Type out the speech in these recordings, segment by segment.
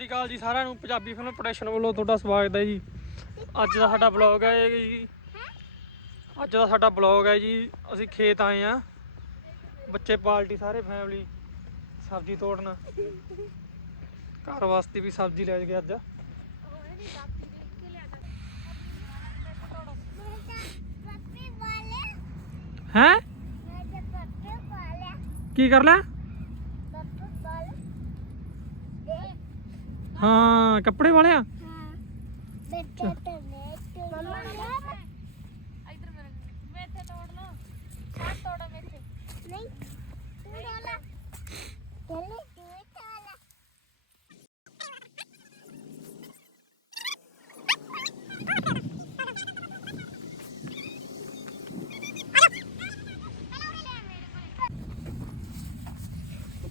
ਸ੍ਰੀ ਅਕਾਲ ਜੀ ਸਾਰਿਆਂ ਨੂੰ। ਪੰਜਾਬੀ ਫਿਲਮ ਪ੍ਰੋਡਕਸ਼ਨ ਵੱਲੋਂ ਤੁਹਾਡਾ ਸਵਾਗਤ ਹੈ ਜੀ। ਅੱਜ ਦਾ ਸਾਡਾ ਬਲੌਗ ਹੈ ਜੀ। ਅੱਜ ਦਾ ਸਾਡਾ ਬਲੌਗ ਹੈ ਜੀ। ਅਸੀਂ ਖੇਤ ਆਏ ਆ ਬੱਚੇ ਪਾਰਟੀ ਸਾਰੇ ਫੈਮਿਲੀ ਸਬਜ਼ੀ ਤੋੜਨ। ਘਰ ਵਾਸਤੇ ਵੀ ਸਬਜ਼ੀ ਲੈ ਗਏ ਅੱਜ। ਹੈ? ਕੀ ਕਰ ਲਿਆ? ਹਾਂ ਕੱਪੜੇ ਵਾਲਿਆ? ਇੱਧਰ ਮੇਰੇ ਮੇਥੇ ਤੋੜ ਲਓ ਸਾਹ ਤੋੜੋ ਮੇਥੇ ਨਹੀਂ ਤੂੰ ਚੱਲੇ ਤੂੰ ਡੋਲਾ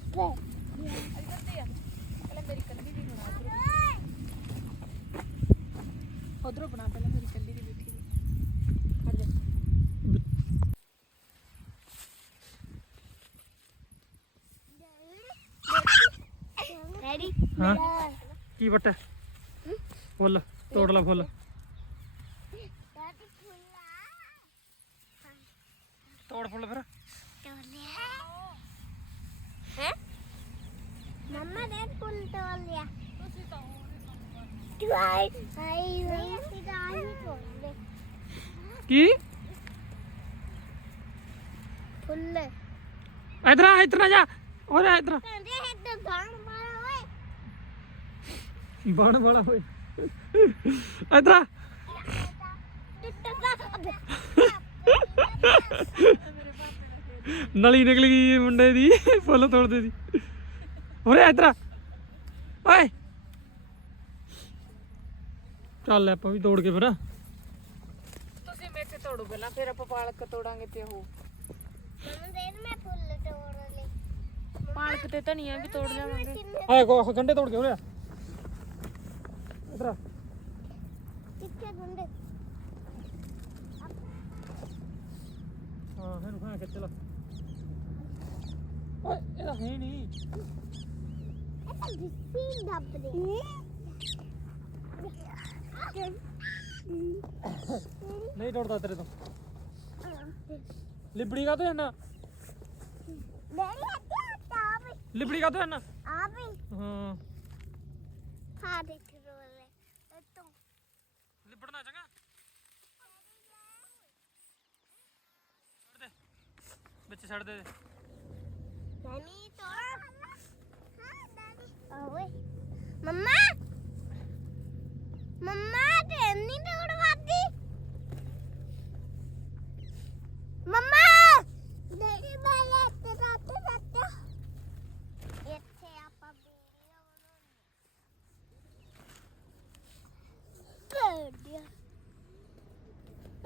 ਇੱਧਰ ਤੇ ਆ ਪਹਿਲਾਂ ਮੇਰੀ ਕੱਲੀ ਦੀ ਬਣਾ ਉਧਰੋਂ ਬਣਾ ਪਹਿਲਾਂ ਮੇਰੀ ਕੱਲੀ ਦੀ ਬੈਠੀ ਖੜ ਜਾ। ਰੈਡੀ ਹਾਂ। ਕੀ ਬੱਟਾ ਫੁੱਲ ਤੋੜ ਲਾ ਫੁੱਲ। ਤੋੜ ਫੁੱਲ ਫਿਰ। ਤੋਲਿਆ ਹੈ? ਮੰਮਾ ਨੇ ਫੁੱਲ ਤੋਲਿਆ ਤੁਸੀਂ ਤਾਂ ਅਸੀਂ ਤਾਂ ਆਈ ਤੋੜਦੇ ਕੀ? ਫੁੱਲ। ਇਧਰ ਆ ਇਧਰ ਆ ਜਾ। ਹੋਰ ਇਧਰ ਕਹਿੰਦੇ ਹੈ ਤਾਂ ਬਾਣ ਮਾਰਾ ਓਏ। ਬਣ ਵਾਲਾ ਹੋਏ ਇਧਰ ਆ। ਟੁੱਟਦਾ ਅਬੇ ਨਲੀ ਨਿਕਲ ਗਈ ਇਹ ਮੁੰਡੇ ਦੀ ਫੁੱਲ ਤੋੜਦੇ ਦੀ। ਹੋਰੇ ਇਧਰ ਆ। ਓਏ। ਚੱਲ ਆਪਾਂ ਵੀ ਤੋੜ ਕੇ ਫਿਰ। ਤੋੜੋ ਪਹਿਲਾਂ ਫਿਰ ਆਪਾਂ ਪਾਲਕ ਤੋੜਾਂਗੇ ਤੇ ਉਹ। ਮੰਮਾ ਦੇ ਮੈਂ ਫੁੱਲ ਤੋੜ ਲਏ। ਪਾਲਕ ਤੇ ਧਨੀਆ ਵੀ ਤੋੜ ਲਿਆਵਾਂਗੇ ਆਏ ਕੋ ਗੰਡੇ ਤੋੜ ਕੇ ਹੋਰੇ ਇਧਰ ਆ। ਕਿੱਥੇ ਗੁੰਡੇ ਹਾਂ ਇਹਨੂੰ ਖਾ ਕੇ ਚਲਾ। ਓਏ ਇਹਦਾ ਹੈ ਨਹੀਂ। ਇਹ ਤਾਂ ਬਿੱਸੀ ਦੱਬਦੇ ਨਹੀਂ ਤੋੜਦਾ ਤੇਰੇ ਤੋਂ। ਲਿਬੜੀ ਕਾ ਤੋਂ ਜਾਨਾ ਡੈਡੀ ਹੱਥ ਹੱਥ ਆ ਵੀ ਲਿਬੜੀ ਕਾ ਤੋਂ ਜਾਨਾ ਆ ਵੀ ਹਾਂ। ਹਾਂ ਦੇਖ ਰੋਲੇ ਇਹ ਤੋਂ ਲਿਬੜਨਾ ਚੰਗਾ। ਛੱਡ ਦੇ। ਵਿੱਚ ਛੱਡ ਦੇ। ਨਾਨੀ ਤੋੜਾ।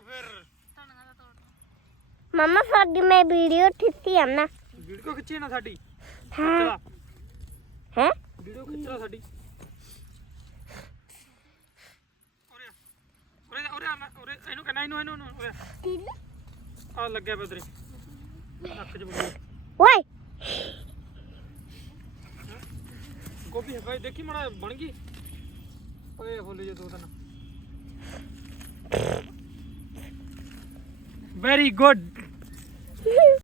ਚਲੋ ਫਿਰ। ਮਮਾ ਸਾਡੀ ਮੈਂ ਵੀਡੀਓ ਠਿੱਤੀ ਆ ਨਾ। ਵੀਡੀਓ ਖਿੱਚੀ ਨਾ ਸਾਡੀ। ਹਾਂ। ਚਲਾ ਹੈ? ਵੀਡੀਓ ਖਿੱਚ ਲਾ ਸਾਡੀ। ਉਰੇ ਆ। ਉਰੇ ਉਰੇ ਆ ਮੈਂ- ਉਰੇ ਇਹਨੂੰ ਕਹਿੰਦਾ ਇਹਨੂੰ ਇਹਨੂੰ ਇਹਨੂੰ, ਉਰੇ ਆ। ਆ ਲੱਗਿਆ ਪਿਆ ਤੇਰੇ। ਨੱਕ ਚ ਬੋਲ ਓਏ! ਗੋਭੀ ਹੈ ਭਾਈ ਦੇਖੀ ਮੜਾ ਬਣ ਗਈ? ਓਏ ਹੋਲੇ ਜੇ ਦੋ ਦਿਨ ਵੈਰੀ ਗੁੱਡ